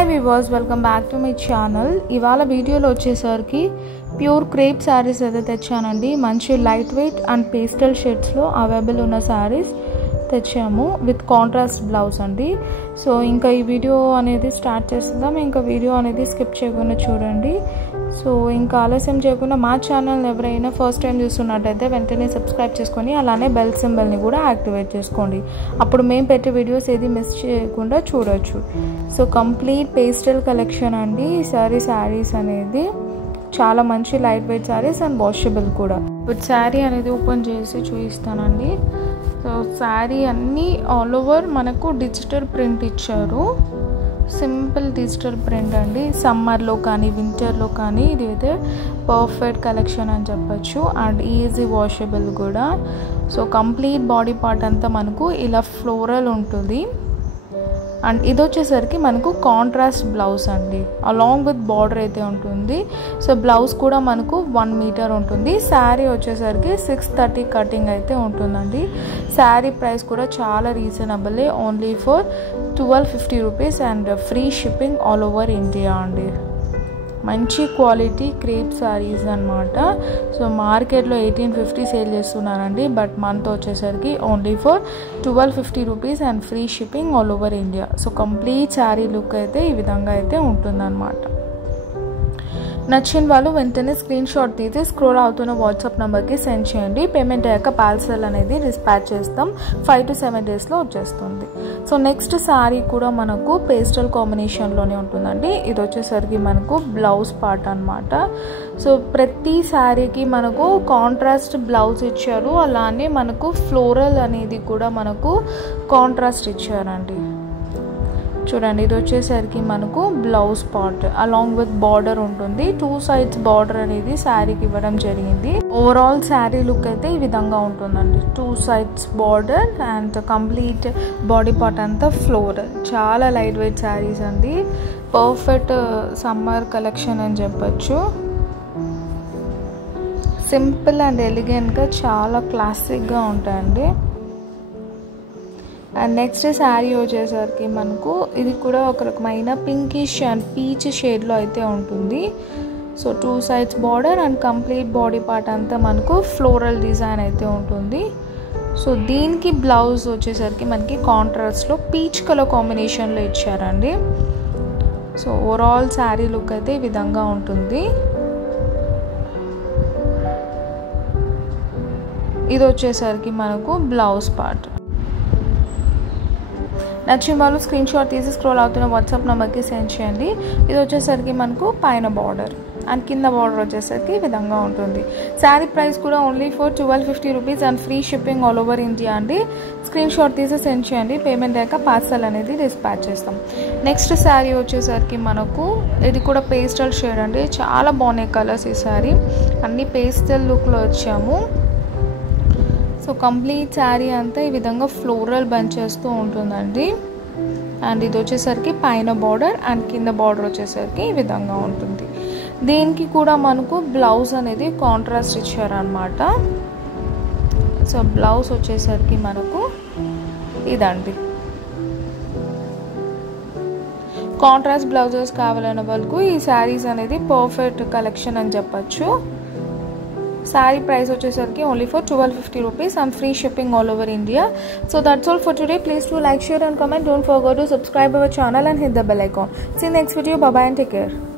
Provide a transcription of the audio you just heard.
Hi viewers, welcome back to my channel. ఇవాళ వీడియోలో వచ్చేసరికి ప్యూర్ క్రేప్ శారీస్ అయితే తెచ్చానండి. మంచి లైట్ వెయిట్ అండ్ పేస్టల్ షేడ్స్లో అవైలబుల్ ఉన్న శారీస్ తెచ్చాము విత్ కాంట్రాస్ట్ బ్లౌజ్ అండి. సో ఇంకా ఈ వీడియో అనేది స్టార్ట్ చేస్తుందాం. ఇంకా వీడియో అనేది స్కిప్ చేయకుండా చూడండి. సో ఇంకా ఆలస్యం చేయకుండా మా ఛానల్ని ఎవరైనా ఫస్ట్ టైం చూస్తున్నట్టయితే వెంటనే సబ్స్క్రైబ్ చేసుకొని అలానే బెల్ సింబల్ని కూడా యాక్టివేట్ చేసుకోండి. అప్పుడు మేము పెట్టే వీడియోస్ ఏది మిస్ చేయకుండా చూడొచ్చు. సో కంప్లీట్ పేస్టల్ కలెక్షన్ అండి. శారీస్ అనేది చాలా మంచి light wait saris and washable కూడా. ఇప్పుడు శారీ అనేది ఓపెన్ చేసి చూపిస్తానండి. సో శారీ అన్నీ ఆల్ ఓవర్ మనకు డిజిటల్ ప్రింట్ ఇచ్చారు. సింపుల్ డిజిటల్ ప్రింట్ అండి. సమ్మర్లో కానీ వింటర్లో కానీ ఇది అయితే పర్ఫెక్ట్ కలెక్షన్ అని చెప్పచ్చు. అండ్ ఈజీ వాషబుల్ కూడా. సో కంప్లీట్ బాడీ పార్ట్ అంతా మనకు ఇలా ఫ్లోరల్ ఉంటుంది. అండ్ ఇది వచ్చేసరికి మనకు కాంట్రాస్ట్ బ్లౌజ్ అండి, అలాంగ్ విత్ బార్డర్ అయితే ఉంటుంది. సో బ్లౌజ్ కూడా మనకు 1 మీటర్ ఉంటుంది. శారీ వచ్చేసరికి 630 కటింగ్ అయితే ఉంటుందండి. శారీ ప్రైస్ కూడా చాలా reasonable, only for 1250 rupees and free shipping all over India అండి. మంచి క్వాలిటీ క్రేప్ శారీస్ అనమాట. సో మార్కెట్లో 1850 సేల్ చేస్తున్నారండి, బట్ మనతో వచ్చేసరికి only for 1250 rupees and free shipping all over India. So complete sari look అయితే ఈ విధంగా అయితే ఉంటుందన్నమాట. నచ్చిన వాళ్ళు వెంటనే స్క్రీన్ షాట్ తీసి స్క్రోల్ అవుతున్న వాట్సాప్ నెంబర్కి సెండ్ చేయండి. పేమెంట్ అయ్యాక పార్సల్ అనేది డిస్పాచ్ చేస్తాం. 5 to 7 డేస్లో వచ్చేస్తుంది. సో నెక్స్ట్ శారీ కూడా మనకు పేస్టల్ కాంబినేషన్లోనే ఉంటుందండి. ఇది వచ్చేసరికి మనకు బ్లౌజ్ పార్ట్ అనమాట. సో ప్రతి శారీకి మనకు కాంట్రాస్ట్ బ్లౌజ్ ఇచ్చారు. అలానే మనకు ఫ్లోరల్ అనేది కూడా మనకు కాంట్రాస్ట్ ఇచ్చారండి. చూడండి, ఇది వచ్చేసరికి మనకు blouse part along with border ఉంటుంది. 2 sides బార్డర్ అనేది శారీకి ఇవ్వడం జరిగింది. ఓవరాల్ శారీ లుక్ అయితే ఈ విధంగా ఉంటుందండి. 2 sides border and complete body part అంతా ఫ్లోరల్. చాలా లైట్ వెయిట్ శారీస్ అండి. పర్ఫెక్ట్ సమ్మర్ కలెక్షన్ అని చెప్పచ్చు. సింపుల్ అండ్ ఎలిగెంట్గా చాలా క్లాసిక్గా ఉంటాయండి. అండ్ నెక్స్ట్ శారీ వచ్చేసరికి మనకు ఇది కూడా ఒక రకమైన పింకిష్ అండ్ పీచ్ షేడ్లో అయితే ఉంటుంది. So 2 sides border and complete body part అంతా మనకు ఫ్లోరల్ డిజైన్ అయితే ఉంటుంది. సో దీనికి బ్లౌజ్ వచ్చేసరికి మనకి కాంట్రాస్ట్లో పీచ్ కలర్ కాంబినేషన్లో ఇచ్చారండి. సో ఓవరాల్ శారీ లుక్ అయితే ఈ విధంగా ఉంటుంది. ఇది వచ్చేసరికి మనకు బ్లౌజ్ పార్ట్. నచ్చిన వాళ్ళు స్క్రీన్ షాట్ తీసి స్క్రోల్ అవుతున్న వాట్సాప్ నెంబర్కి సెండ్ చేయండి. ఇది వచ్చేసరికి మనకు పైన బార్డర్ అండ్ కింద బార్డర్ వచ్చేసరికి ఈ విధంగా ఉంటుంది. శారీ ప్రైస్ కూడా only for 1250 rupees and free shipping all over India అండి. స్క్రీన్ షాట్ తీసి సెండ్ చేయండి. పేమెంట్ అయ్యాక పార్సల్ అనేది డిస్పాచ్ చేస్తాం. నెక్స్ట్ శారీ వచ్చేసరికి మనకు ఇది కూడా పేస్టల్ షేడ్ అండి. చాలా బాగున్నాయి కలర్స్. ఈ శారీ అన్ని పేస్టల్ లుక్లో వచ్చాము. సో కంప్లీట్ శారీ అంతా ఈ విధంగా ఫ్లోరల్ బంచెస్తో ఉంటుందండి. అండ్ ఇది వచ్చేసరికి పైన బార్డర్ అండ్ కింద బార్డర్ వచ్చేసరికి ఈ విధంగా ఉంటుంది. దీనికి కూడా మనకు బ్లౌజ్ అనేది కాంట్రాస్ట్ ఇచ్చారనమాట. సో బ్లౌజ్ వచ్చేసరికి మనకు ఇదండి. కాంట్రాస్ట్ బ్లౌజెస్ కావాలన్న వాళ్ళకు ఈ శారీస్ అనేది పర్ఫెక్ట్ కలెక్షన్ అని చెప్పచ్చు. శారీ ప్రైస్ వచ్చేసరికి only for 1250 rupees and free shipping all over India. So that's all for today. Please to like, share and comment. Don't forget to subscribe our channel and hit the bell icon. See you next video. Bye bye and take care.